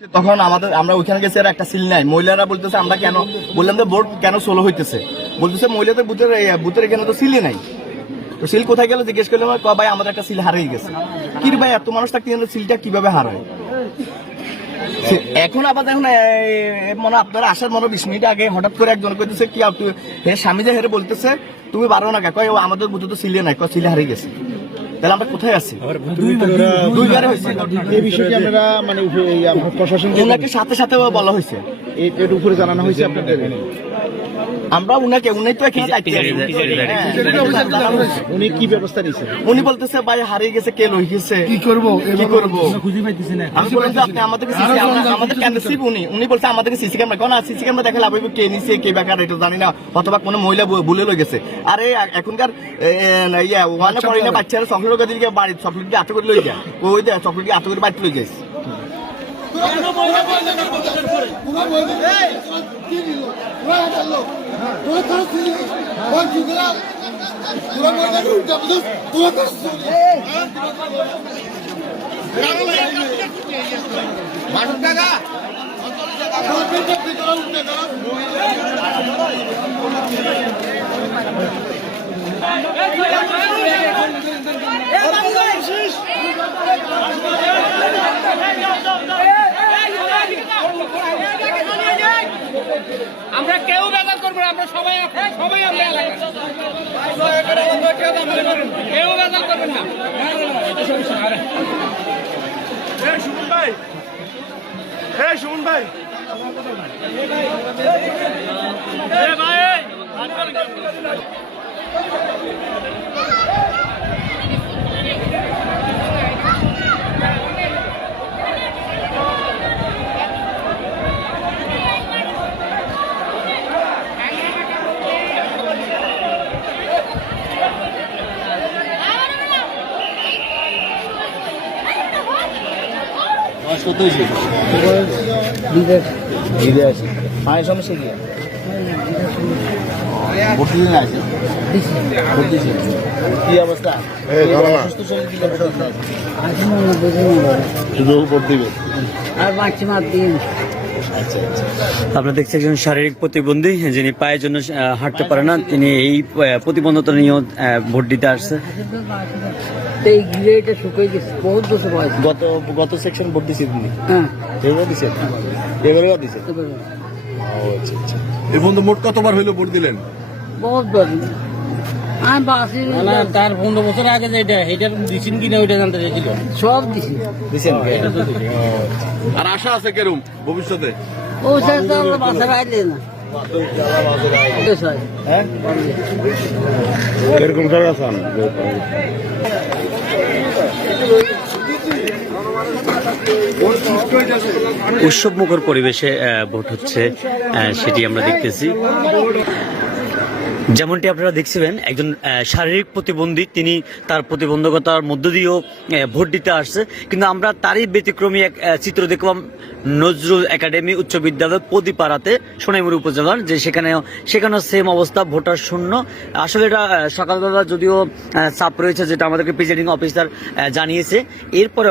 তখন আমরা ওইখানে গেছি, আর একটা সিল নাই। মহিলারা বলতেছে আমরা কেন, বললাম যে ভোট কেন সোলো হইতেছে, বলতেছে মহিলাদের বুথের এখানে তো সিলই নাই। তো সিল কোথায় গেল জিজ্ঞেস করলাম, ভাই আমাদের একটা সিল হারিয়ে গেছে। কি ভাই এত মানুষ থাকতে সিলটা কিভাবে হারায়? এখন আবার দেখুন মনে আপনারা আসার 20 মিনিট আগে হঠাৎ করে একজন কইতেছে কি স্বামী যে হেরে বলতেছে তুমি পারো না কয় আমাদের বুথে তো সিলে নাই, সিলে হারিয়ে গেছে। তাহলে আমরা কোথায় আছি? দুইবারে হয়েছে এই বিষয়টি আপনারা মানে প্রশাসন ওনাকে সাথে সাথে বলা হয়েছে, এর উপরে জানানো হয়েছে আপনাদের? আমরা উনি তো উনি কি ব্যবস্থা নিয়েছেন? উনি বলতেছে ভাই হারিয়ে গেছে, কে লই গেছে, কি করবো খুঁজে পাইতেছি না। আমি বললাম যে আপনি আমাদেরকে আমাদের ক্যান্ডিসিপ উনি বলছে আমাদেরকে সিসি ক্যামেরা কোন সিসি ক্যামেরা দেখে লাভ কে নিছে কে বেকার এটা জানি না, অথবা কোনো মহিলা ভুলে লই গেছে। আরে এখনকার ওয়ানে পড়ে না বাচ্চারা চকলেট গাছ দিকে বাড়ি চকলেট দিয়ে আটক করে লই যায়, ওই দেয় চকলেট দিয়ে আটক করে বাড়িতে লই যাইছে। আমরা কেউ বেজার করবো না, আমরা সবাই আমরা এলাকায় কেউ বেজার করবেন না। সুমন ভাই, সুমন ভাই, কত হয়েছে? মায়ের সমস্যা কি? ভোট দিতে আছে, ভোট দিয়েছে কি অবস্থা? শুধু ভোট দিবে আর বাঁচি মার দিন। আপনারা দেখছেন একজন শারীরিক প্রতিবন্ধী যিনি পায়ের জন্য হাঁটতে পারে না, তিনি এই প্রতিবন্ধকতা নিয়েও ভোট দিতে আসছে। এই গিরেটা শুকিয়ে গেছে, বহুত বছর বয়স। গত সেকশন ভোট দিয়েছে তিনি? হ্যাঁ, এবারে দিছে, এবারেও দিছে। আচ্ছা আচ্ছা। এই বন্ধু মোট কতবার হইলো ভোট দিলেন? বহুত বার। আমি বাসি তার 15 বছর আগে যেটা এটার দিছেন কিনা ওইটা জানতে চাইছিল। সব দিছি। দিছেন? আর আশা আছে কেরম ভবিষ্যতে? ও স্যার তো আমরা বাসা বাইলে না। হ্যাঁ এরকম জায়গা আছেন? উৎসবমুখর পরিবেশে ভোট হচ্ছে, সেটি আমরা দেখতেছি। যেমনটি আপনারা দেখছিলেন, একজন শারীরিক প্রতিবন্ধী, তিনি তার প্রতিবন্ধকতার মধ্য দিয়েও ভোট দিতে আসছে। কিন্তু আমরা তারই ব্যতিক্রমী এক চিত্র দেখলাম নজরুল একাডেমি উচ্চ বিদ্যালয় পদিপাড়াতে, সোনাইমুড়ি উপজেলার, যে সেখানেও সেম অবস্থা, ভোটার শূন্য। আসলে এটা সকালবেলা যদিও চাপ রয়েছে, যেটা আমাদেরকে প্রিজাইডিং অফিসার জানিয়েছে। এরপরে